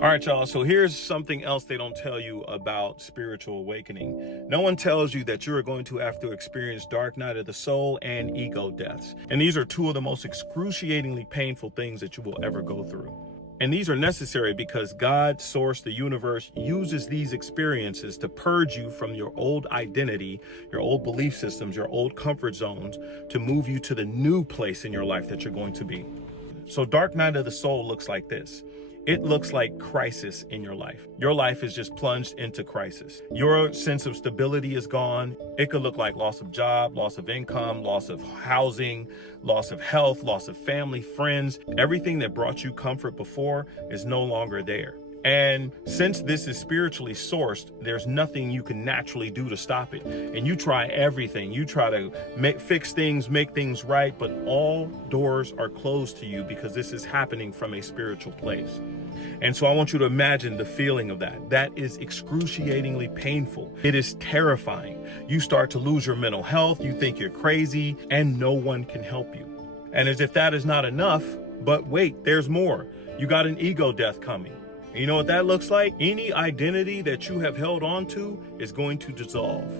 All right, y'all. So here's something else they don't tell you about spiritual awakening. No one tells you that you are going to have to experience dark night of the soul and ego deaths. And these are two of the most excruciatingly painful things that you will ever go through. And these are necessary because God, source, the universe, uses these experiences to purge you from your old identity, your old belief systems, your old comfort zones, to move you to the new place in your life that you're going to be. So dark night of the soul looks like this. It looks like crisis in your life. Your life is just plunged into crisis. Your sense of stability is gone. It could look like loss of job, loss of income, loss of housing, loss of health, loss of family, friends. Everything that brought you comfort before is no longer there. And since this is spiritually sourced, there's nothing you can naturally do to stop it. And you try everything. You try to fix things, make things right, but all doors are closed to you because this is happening from a spiritual place. And so I want you to imagine the feeling of that. That is excruciatingly painful. It is terrifying. You start to lose your mental health. You think you're crazy and no one can help you. And as if that is not enough, but wait, there's more. You got an ego death coming. You know what that looks like? Any identity that you have held on to is going to dissolve.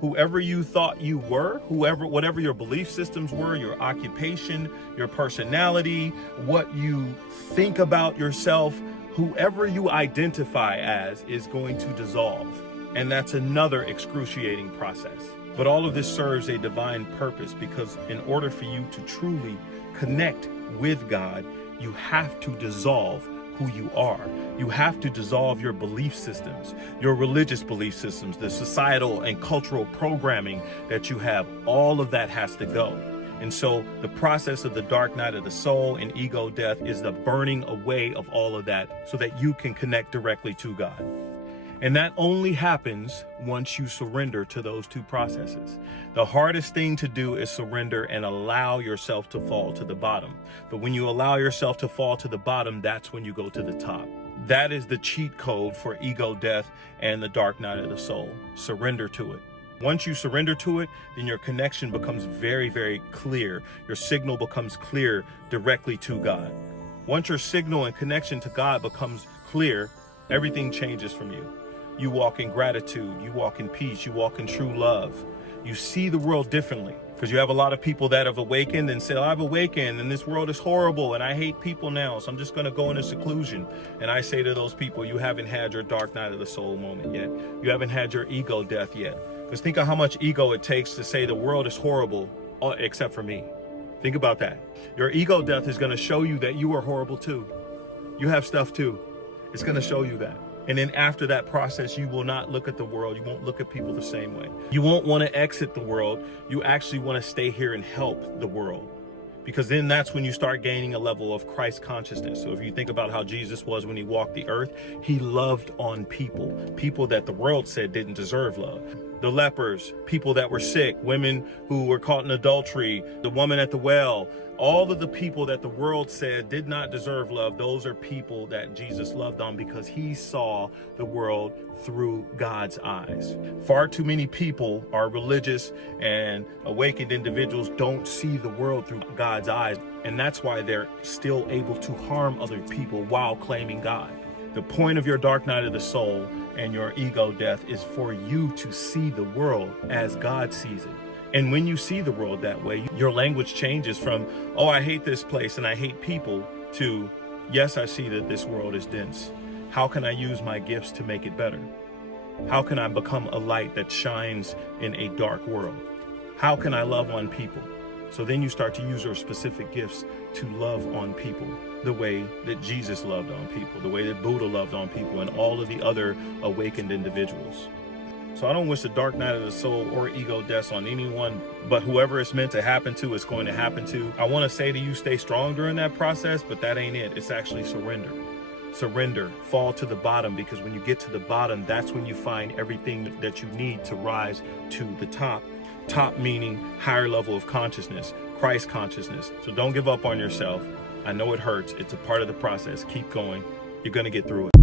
Whoever you thought you were, whatever your belief systems were, your occupation, your personality, what you think about yourself, whoever you identify as is going to dissolve. And that's another excruciating process. But all of this serves a divine purpose because in order for you to truly connect with God, you have to dissolve who you are. You have to dissolve your belief systems, your religious belief systems, the societal and cultural programming that you have. All of that has to go. And so the process of the dark night of the soul and ego death is the burning away of all of that so that you can connect directly to God. And that only happens once you surrender to those two processes. The hardest thing to do is surrender and allow yourself to fall to the bottom. But when you allow yourself to fall to the bottom, that's when you go to the top. That is the cheat code for ego death and the dark night of the soul. Surrender to it. Once you surrender to it, then your connection becomes very, very clear. Your signal becomes clear directly to God. Once your signal and connection to God becomes clear, everything changes from you. You walk in gratitude, you walk in peace, you walk in true love. You see the world differently because you have a lot of people that have awakened and say, I've awakened and this world is horrible and I hate people now, so I'm just going to go into seclusion. And I say to those people, you haven't had your dark night of the soul moment yet. You haven't had your ego death yet. Because think of how much ego it takes to say the world is horrible except for me. Think about that. Your ego death is going to show you that you are horrible too. You have stuff too. It's going to show you that. And then after that process, you will not look at the world. You won't look at people the same way. You won't want to exit the world. You actually want to stay here and help the world. Because then that's when you start gaining a level of Christ consciousness. So if you think about how Jesus was when he walked the earth, he loved on people that the world said didn't deserve love. The lepers, people that were sick, women who were caught in adultery, the woman at the well, all of the people that the world said did not deserve love, those are people that Jesus loved on because he saw the world through God's eyes. Far too many people are religious and awakened individuals don't see the world through God's eyes. And that's why they're still able to harm other people while claiming God. The point of your dark night of the soul and your ego death is for you to see the world as God sees it. And when you see the world that way, your language changes from, oh, I hate this place and I hate people, to, yes, I see that this world is dense. How can I use my gifts to make it better? How can I become a light that shines in a dark world? How can I love on people? So then you start to use your specific gifts to love on people the way that Jesus loved on people, the way that Buddha loved on people, and all of the other awakened individuals. So I don't wish the dark night of the soul or ego deaths on anyone, but whoever it's meant to happen to, it's going to happen to. I want to say to you, stay strong during that process, but that ain't it. It's actually surrender. Surrender, fall to the bottom, because when you get to the bottom, that's when you find everything that you need to rise to the top. Top meaning higher level of consciousness, Christ consciousness. So don't give up on yourself. I know it hurts. It's a part of the process. Keep going. You're going to get through it.